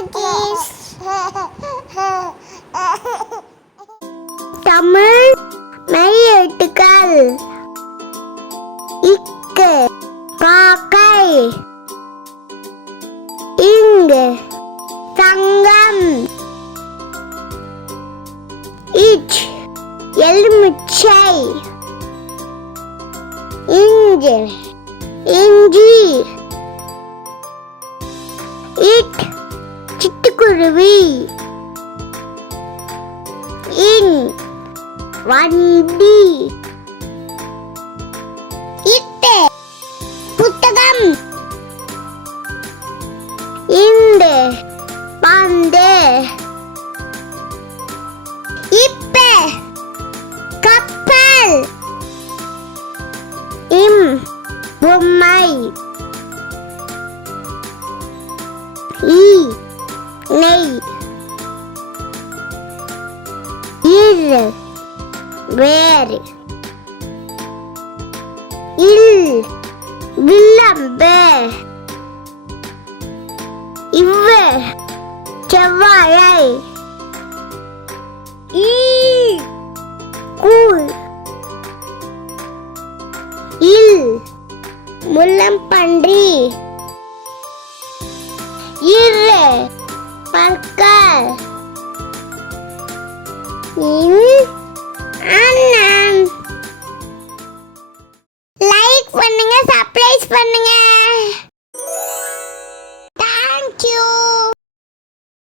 emojis. Tamil மெய் எழுத்துக்கள் இக்கு காக்கை இங்கு தங்கம் இச் எலுமிச்சை இஞ்சு இஞ்சி இட் சிட்டுக்குருவி இன் வண்டி இட்டு புத்தகம் இண்டு பந்து இப்ப கப்பல் இம் பொம்மை ஈ நெய் இரு வேறு இல் வில்லம்பு இவ்வு செவ்வாழை ஈ கூழ் இல் முள்ளம்பன்றி இரு பற்கள் அண்ணன் லைக் பண்ணுங்க, சப்ஸ்கிரைப் பண்ணுங்க. தேங்க்யூ.